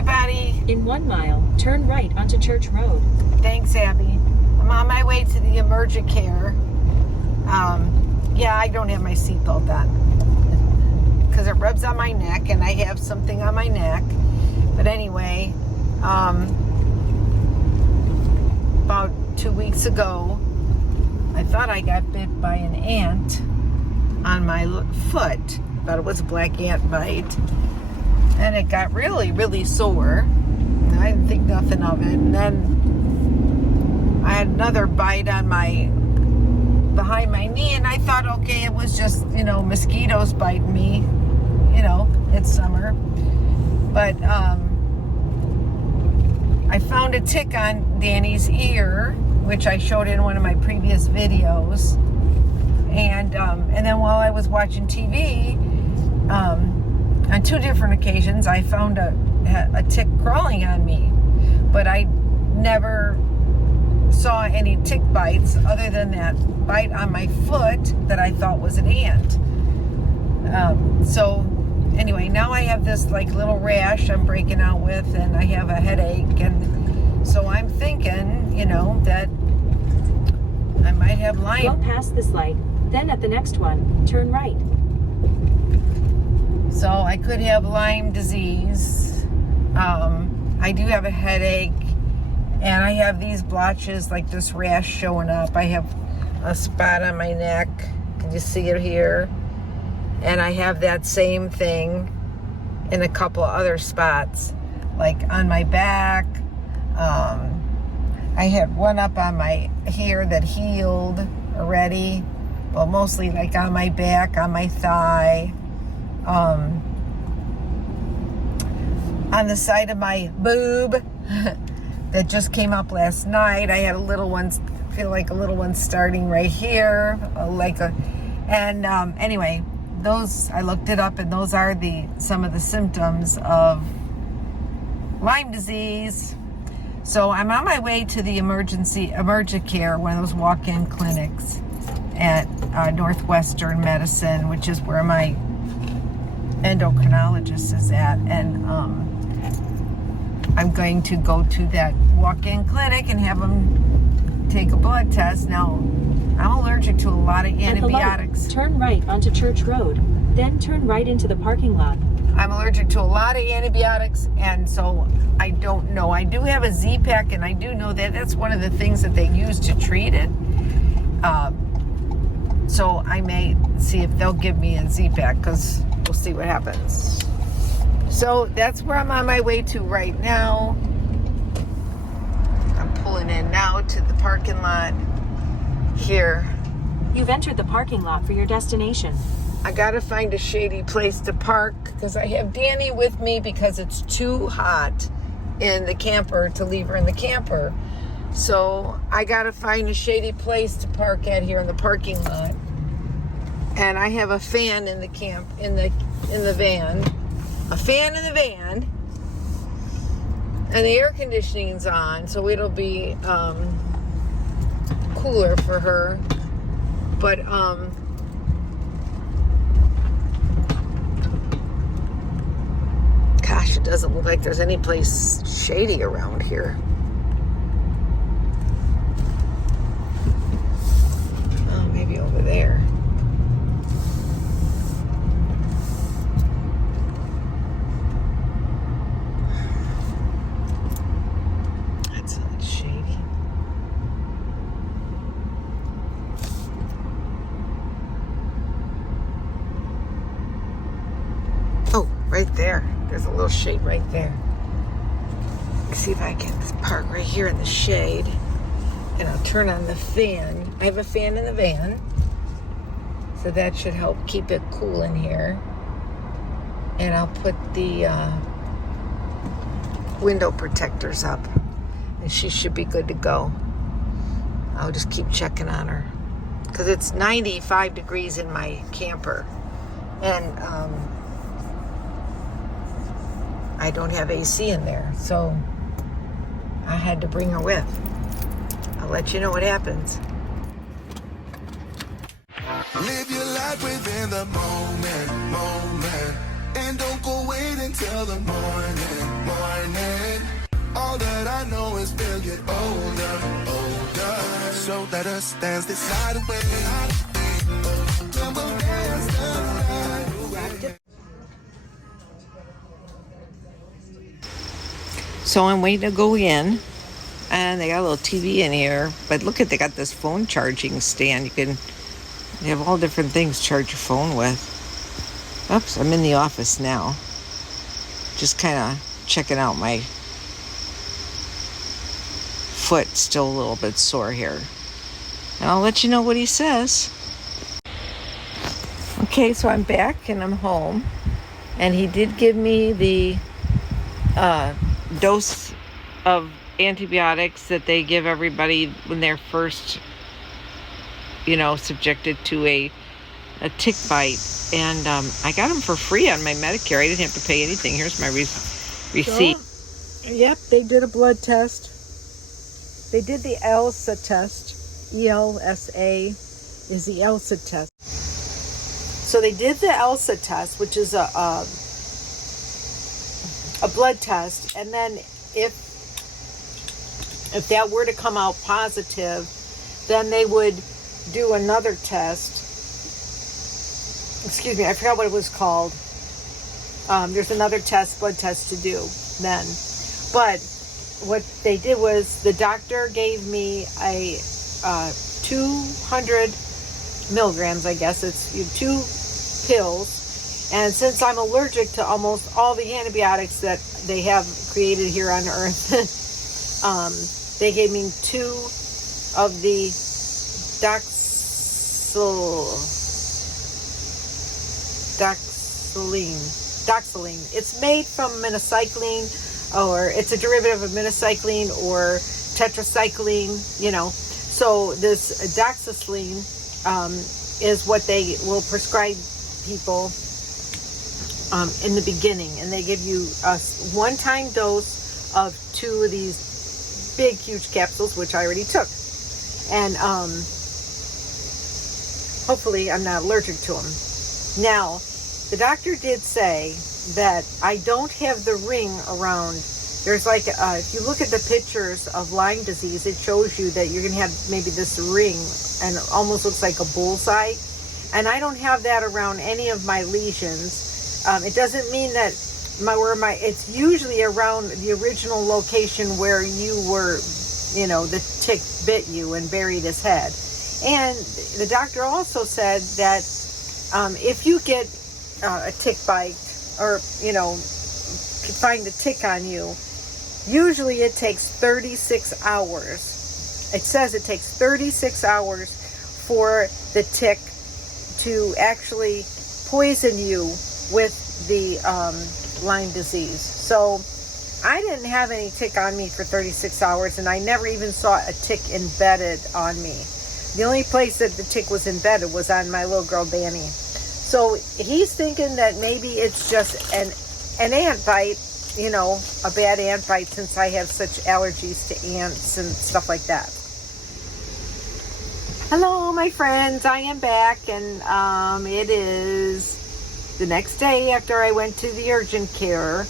everybody. In 1 mile, turn right onto Church Road. Thanks, Abby. I'm on my way to the emergent care. Yeah, I don't have my seatbelt on because it rubs on my neck and I have something on my neck. But anyway, about 2 weeks ago, I thought I got bit by an ant on my foot. Thought it was a black ant bite. And it got really, really sore. And I didn't think nothing of it. And then I had another bite on behind my knee, and I thought, okay, it was just, mosquitoes biting me. It's summer. But I found a tick on Danny's ear, which I showed in one of my previous videos. And then while I was watching TV, on 2 different occasions, I found a tick crawling on me, but I never saw any tick bites other than that bite on my foot that I thought was an ant. So anyway, now I have this little rash I'm breaking out with, and I have a headache, and so I'm thinking, that I might have Lyme. Go past this light, then at the next one, turn right. So I could have Lyme disease. I do have a headache, and I have these blotches, like this rash showing up. I have a spot on my neck. Can you see it here? And I have that same thing in a couple of other spots, like on my back. I had one up on my here that healed already. Well, mostly like on my back, on my thigh. On the side of my boob that just came up last night. I had a little one, feel like a little one starting right here, anyway, those, I looked it up, and those are some of the symptoms of Lyme disease. So I'm on my way to the emergent care, one of those walk-in clinics at Northwestern Medicine, which is where my endocrinologist is at, and I'm going to go to that walk-in clinic and have them take a blood test. Now, I'm allergic to a lot of antibiotics. Turn right onto Church Road, then turn right into the parking lot. I'm allergic to a lot of antibiotics, and so I don't know. I do have a Z-Pack, and I do know that that's one of the things that they use to treat it. So I may see if they'll give me a Z-Pack, because we'll see what happens. So that's where I'm on my way to right now. I'm pulling in now to the parking lot here. You've entered the parking lot for your destination. I gotta find a shady place to park because I have Danny with me because it's too hot in the camper to leave her in the camper. So I gotta find a shady place to park at here in the parking lot. And I have a fan in the van. A fan in the van. And the air conditioning's on, so it'll be cooler for her. But gosh, it doesn't look like there's any place shady around here. Oh, maybe over there. That's not shady. Oh, right there. There's a little shade right there. Let's see if I can park right here in the shade. And I'll turn on the fan. I have a fan in the van. So that should help keep it cool in here. And I'll put the window protectors up. And she should be good to go. I'll just keep checking on her. Because it's 95 degrees in my camper. And I don't have AC in there, so I had to bring her with. I'll let you know what happens. Live your life within the moment, and don't go wait until the morning. let us dance this night away. And we'll dance the night away. So I'm waiting to go in, and they got a little TV in here, but look they got this phone charging stand. They have all different things to charge your phone with. Oops, I'm in the office now. Just kind of checking out my foot, still a little bit sore here. And I'll let you know what he says. Okay, so I'm back and I'm home. And he did give me the dose of antibiotics that they give everybody when they're first, subjected to a tick bite. And I got them for free on my Medicare. I didn't have to pay anything. Here's my receipt. Yep, they did a blood test. They did the ELSA test. ELSA is the ELSA test. So they did the ELSA test, which is a blood test, and then if that were to come out positive, then they would do another test. Excuse me, I forgot what it was called. There's another blood test to do then. But what they did was the doctor gave me a 200 milligrams, I guess. It's 2 pills. And since I'm allergic to almost all the antibiotics that they have created here on Earth, they gave me 2 of the doxylene. It's made from minocycline, or it's a derivative of minocycline or tetracycline, So this doxycyline is what they will prescribe people in the beginning, and they give you a one-time dose of 2 of these big, huge capsules, which I already took, and hopefully I'm not allergic to them. Now, the doctor did say that I don't have the ring around. There's if you look at the pictures of Lyme disease, it shows you that you're going to have maybe this ring, and it almost looks like a bullseye. And I don't have that around any of my lesions. It doesn't mean that it's usually around the original location where you were, the tick bit you and buried his head. And the doctor also said that if you get a tick bite, or find a tick on you, usually it takes 36 hours. It says it takes 36 hours for the tick to actually poison you with the Lyme disease. So I didn't have any tick on me for 36 hours, and I never even saw a tick embedded on me. The only place that the tick was embedded was on my little girl Danni. So he's thinking that maybe it's just an ant bite, a bad ant bite, since I have such allergies to ants and stuff like that. Hello, my friends. I am back, and it is the next day after I went to the urgent care,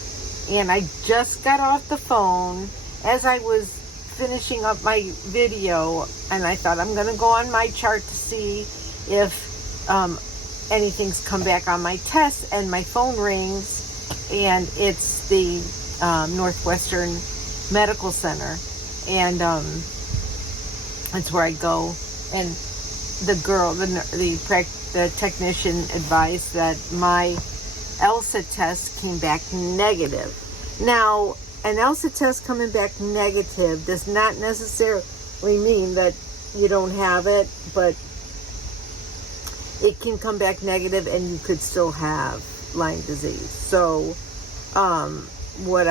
and I just got off the phone as I was finishing up my video, and I thought I'm going to go on my chart to see if anything's come back on my test, and my phone rings, and it's the Northwestern Medical Center, and that's where I go. And the girl, the technician advised that my ELSA test came back negative. Now, an ELSA test coming back negative does not necessarily mean that you don't have it, but it can come back negative and you could still have Lyme disease. So what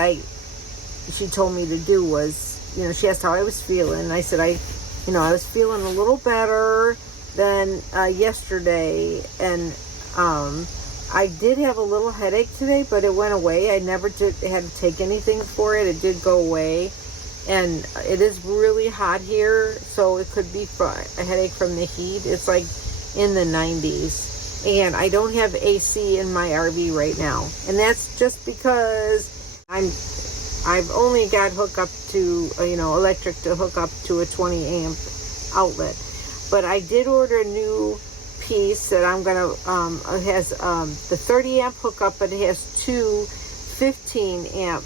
she told me to do was, she asked how I was feeling, and I said I was feeling a little better than yesterday, and I did have a little headache today, but it went away. I never had to take anything for it. It did go away, and it is really hot here, so it could be a headache from the heat. It's like in the 90s, and I don't have AC in my RV right now, and that's just because I've only got hook up to electric to hook up to a 20 amp outlet. But I did order a new piece that I'm gonna, it has the 30 amp hookup, but it has two 15 amp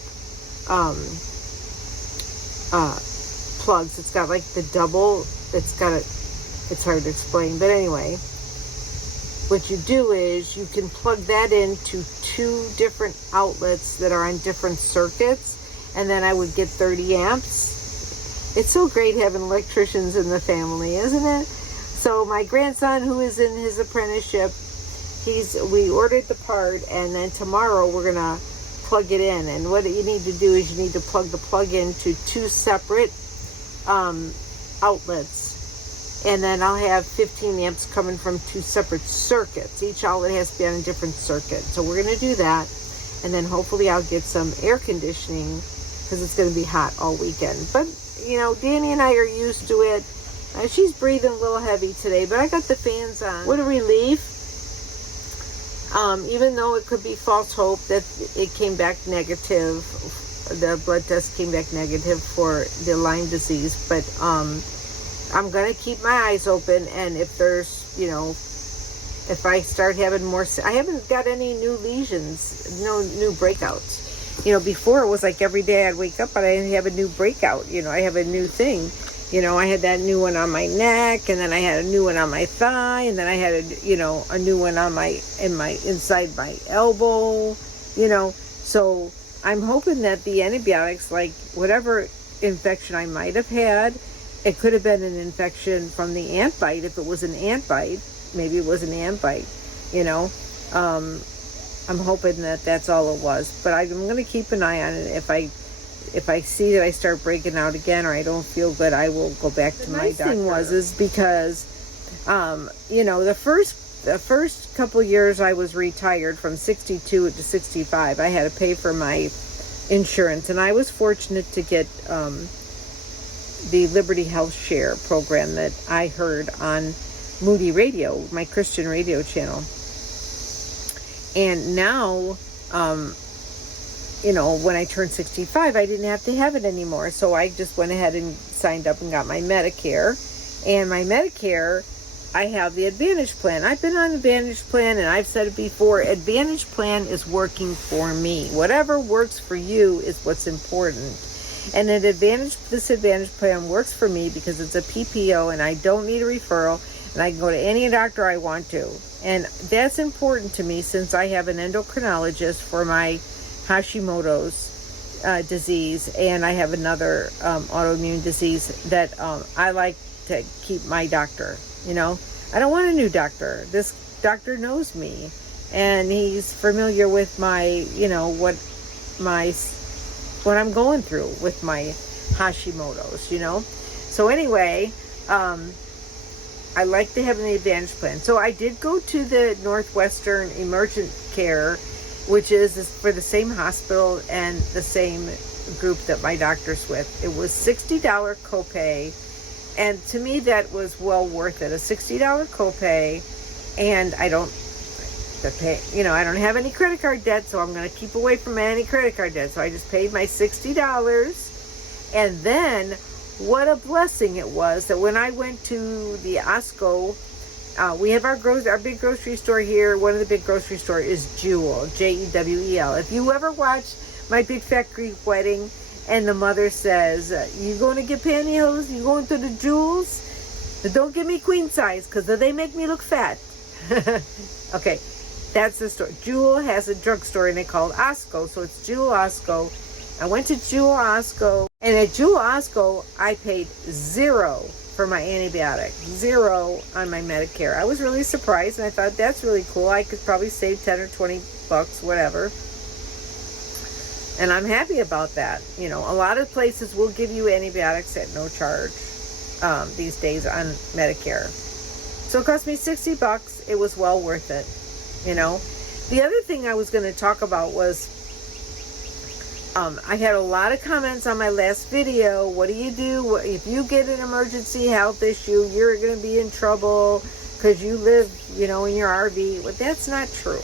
plugs. It's got like the double, it's hard to explain, but anyway, what you do is you can plug that into two different outlets that are on different circuits, and then I would get 30 amps. It's so great having electricians in the family, isn't it? So my grandson, who is in his apprenticeship, we ordered the part, and then tomorrow we're gonna plug it in. And what you need to do is you need to plug the plug into two separate outlets, and then I'll have 15 amps coming from two separate circuits. Each outlet has to be on a different circuit. So we're gonna do that, and then hopefully I'll get some air conditioning because it's gonna be hot all weekend. But you know, Danny and I are used to it. She's breathing a little heavy today, but I got the fans on. What a relief. Even though it could be false hope that it came back negative, the blood test came back negative for the Lyme disease, but I'm going to keep my eyes open, and if there's, you know, if I start having more, I haven't got any new lesions, no new breakouts. You know, before it was like every day I'd wake up and I have a new breakout, you know, I have a new thing. You know, I had that new one on my neck, and then I had a new one on my thigh, and then I had a new one on inside my elbow, you know. So I'm hoping that the antibiotics, like whatever infection I might have had, it could have been an infection from the ant bite. If it was an ant bite, maybe it was an ant bite, you know. I'm hoping that that's all it was, but I'm going to keep an eye on it. If I see that I start breaking out again, or I don't feel good, I will go back to my doctor. The nice thing is because, you know, the first couple years I was retired from 62 to 65, I had to pay for my insurance, and I was fortunate to get the Liberty Health Share program that I heard on Moody Radio, my Christian radio channel. And now, you know, when I turned 65, I didn't have to have it anymore. So I just went ahead and signed up and got my Medicare. And my Medicare, I have the Advantage Plan. I've been on Advantage Plan, and I've said it before, Advantage Plan is working for me. Whatever works for you is what's important. And this Advantage Plan works for me because it's a PPO, and I don't need a referral, and I can go to any doctor I want to. And that's important to me since I have an endocrinologist for my Hashimoto's disease, and I have another autoimmune disease that I like to keep my doctor. You know, I don't want a new doctor. This doctor knows me, and he's familiar with my, you know, what I'm going through with my Hashimoto's, you know. So anyway, I like to have an Advantage Plan. So I did go to the Northwestern Emergent Care, which is for the same hospital and the same group that my doctor's with. It was $60 copay, and to me that was well worth it. A $60 copay, and I don't have any credit card debt, so I'm going to keep away from any credit card debt. So I just paid my $60, and then what a blessing it was that when I went to the Osco, we have our big grocery store here. One of the big grocery stores is Jewel, Jewel. If you ever watch My Big Fat Greek Wedding, and the mother says, you going to get pantyhose? You going to the Jewels? But don't give me queen size, because they make me look fat. Okay, that's the store. Jewel has a drugstore in it called Osco, so it's Jewel Osco. I went to Jewel Osco, and at Jewel Osco, I paid $0 for my antibiotic, $0 on my Medicare. I was really surprised, and I thought that's really cool. I could probably save 10 or 20 bucks, whatever. And I'm happy about that. You know, a lot of places will give you antibiotics at no charge these days on Medicare. So it cost me 60 bucks. It was well worth it, you know. The other thing I was going to talk about was I had a lot of comments on my last video. What do you do if you get an emergency health issue? You're going to be in trouble because you live, you know, in your RV. Well, that's not true.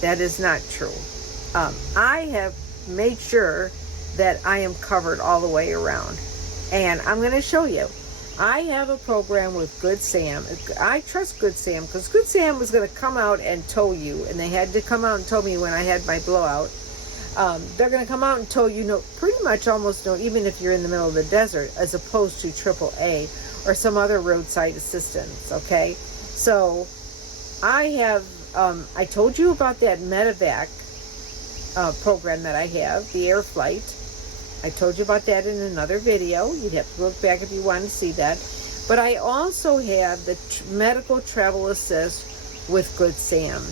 That is not true. I have made sure that I am covered all the way around. And I'm going to show you. I have a program with Good Sam. I trust Good Sam because Good Sam was going to come out and tow you, and they had to come out and tow me when I had my blowout. They're going to come out and tow you, pretty much almost even if you're in the middle of the desert, as opposed to AAA or some other roadside assistance, okay? So I have, I told you about that medevac program that I have, the air flight. I told you about that in another video. You'd have to look back if you want to see that. But I also have the medical travel assist with Good Sam.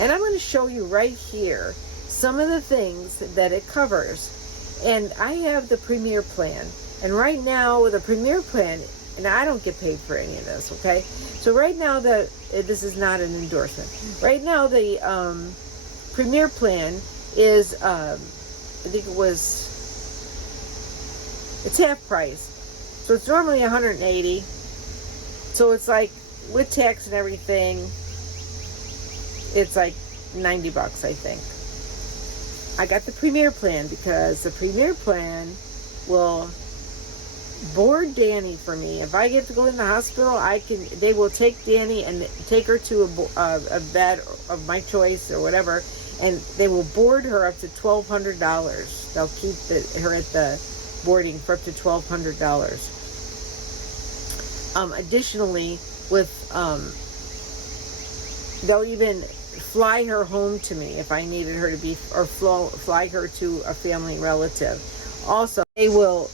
And I'm going to show you right here some of the things that it covers. And I have the Premier plan. And right now, the Premier plan, and I don't get paid for any of this, okay? So right now, this is not an endorsement. Right now, the Premier plan is, I think it's half price. So it's normally $180. So it's like, with tax and everything, it's like $90, I think. I got the Premier plan because the Premier plan will board Danni for me. If I get to go in the hospital, they will take Danni and take her to a bed of my choice or whatever, and they will board her up to $1,200. They'll keep her at the boarding for up to $1,200. Additionally, they'll even fly her home to me if I needed her to be, or fly her to a family relative. Also, they will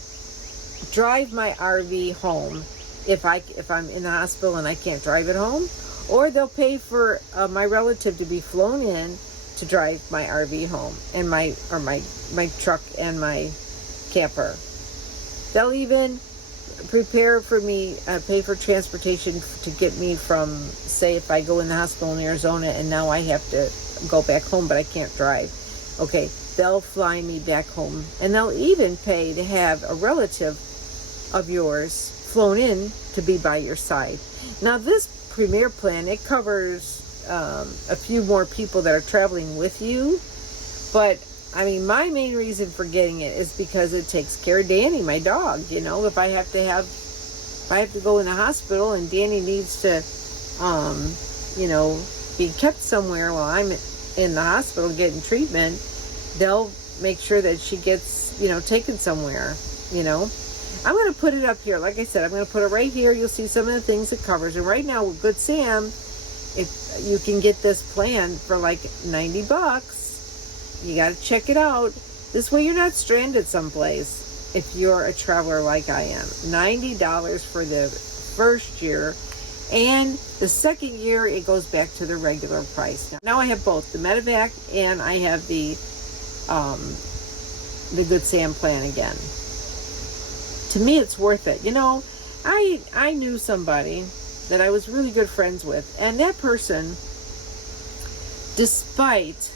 drive my RV home if I'm in the hospital and I can't drive it home, or they'll pay for my relative to be flown in to drive my RV home, and my truck and my camper. They'll even prepare for me, pay for transportation to get me from, say, if I go in the hospital in Arizona and now I have to go back home but I can't drive, okay, they'll fly me back home, and they'll even pay to have a relative of yours flown in to be by your side. Now this Premier plan, it covers a few more people that are traveling with you, but I mean, my main reason for getting it is because it takes care of Danni, my dog. You know, if I have to go in the hospital and Danni needs to, be kept somewhere while I'm in the hospital getting treatment, they'll make sure that she gets, taken somewhere, I'm going to put it up here. Like I said, I'm going to put it right here. You'll see some of the things it covers. And right now with Good Sam, if you can get this plan for like $90, you got to check it out. This way you're not stranded someplace if you're a traveler like I am. $90 for the first year, and the second year it goes back to the regular price. Now I have both the medevac and I have the Good Sam plan again. To me, it's worth it. I knew somebody that I was really good friends with, and that person, despite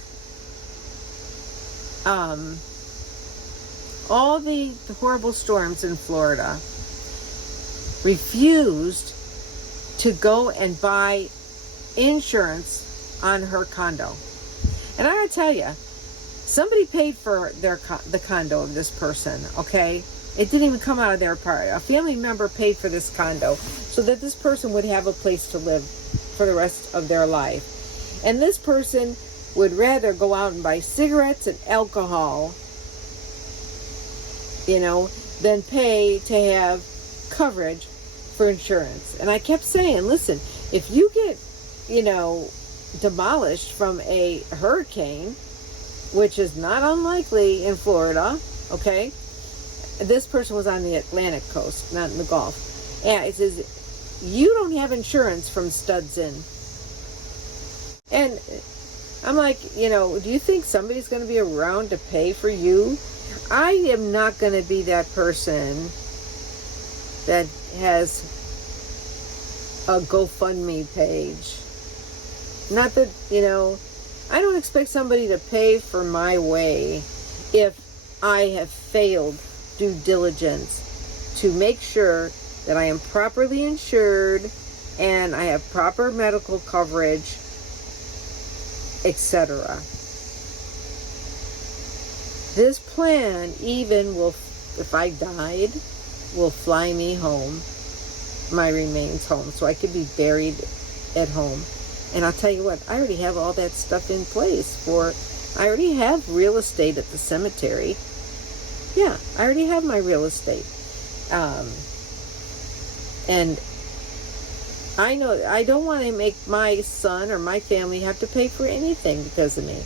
all the horrible storms in Florida, refused to go and buy insurance on her condo. And I gotta tell you, somebody paid for the condo of this person, okay? It didn't even come out of their part. A family member paid for this condo so that this person would have a place to live for the rest of their life. And this person would rather go out and buy cigarettes and alcohol, than pay to have coverage for insurance. And I kept saying, listen, if you get, demolished from a hurricane, which is not unlikely in Florida, okay? This person was on the Atlantic coast, not in the Gulf. And it says, you don't have insurance from studs in. And I'm like, do you think somebody's going to be around to pay for you? I am not going to be that person that has a GoFundMe page. Not that, I don't expect somebody to pay for my way if I have failed due diligence to make sure that I am properly insured and I have proper medical coverage, etc. This plan even will, if I died, will fly me home my remains home so I could be buried at home. And I'll tell you what, I already have all that stuff in place I already have real estate at the cemetery. Yeah, I already have my real estate. And I know I don't want to make my son or my family have to pay for anything because of me.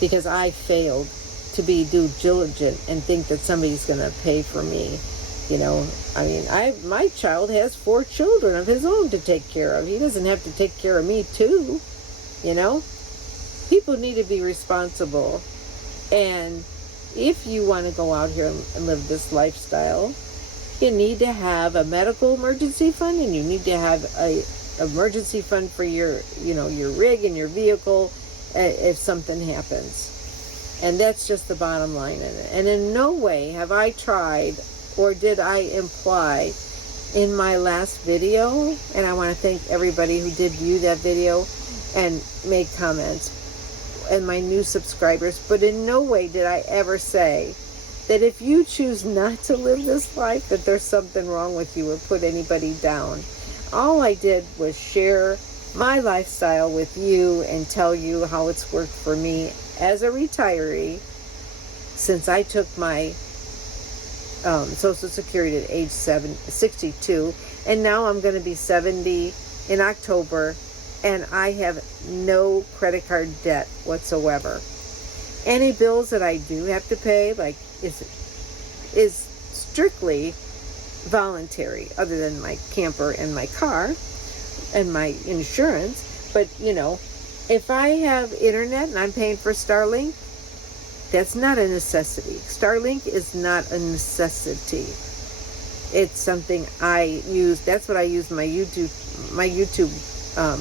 Because I failed to be due diligent and think that somebody's going to pay for me. You know, I mean, my child has 4 children of his own to take care of. He doesn't have to take care of me too, you know? People need to be responsible. And if you want to go out here and live this lifestyle, you need to have a medical emergency fund, and you need to have a emergency fund for your, you know, your rig and your vehicle if something happens. And that's just the bottom line in it. And in no way have I tried, or did I imply in my last video, and I want to thank everybody who did view that video and make comments, and my new subscribers, but in no way did I ever say that if you choose not to live this life, that there's something wrong with you or put anybody down. All I did was share my lifestyle with you and tell you how it's worked for me as a retiree since I took my Social Security at age 62, and now I'm going to be 70 in October, and I have no credit card debt whatsoever. Any bills that I do have to pay, like, is strictly voluntary, other than my camper and my car and my insurance. But, you know, if I have internet and I'm paying for Starlink, that's not a necessity. Starlink is not a necessity. It's something I use. That's what I use my YouTube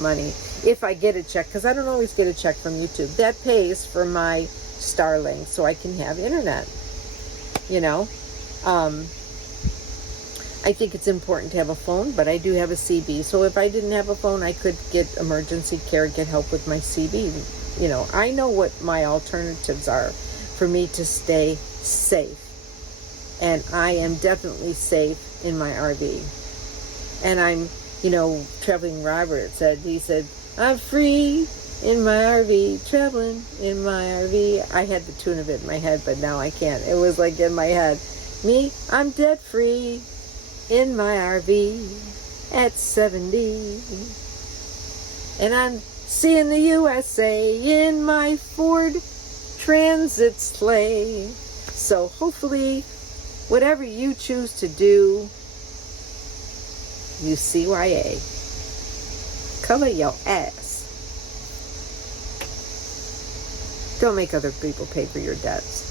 money. If I get a check, because I don't always get a check from YouTube, that pays for my Starlink so I can have internet. You know, I think it's important to have a phone, but I do have a CB. So if I didn't have a phone, I could get emergency care, get help with my CB. You know, I know what my alternatives are for me to stay safe. And I am definitely safe in my RV. And I'm, you know, traveling Robert he said, I'm free in my RV, traveling in my RV. I had the tune of it in my head, but now I can't. It was like in my head. Me, I'm debt free in my RV at 70. And I'm seeing the USA in my Ford Transit sleigh. So hopefully, whatever you choose to do, you CYA. Cover your ass. Don't make other people pay for your debts.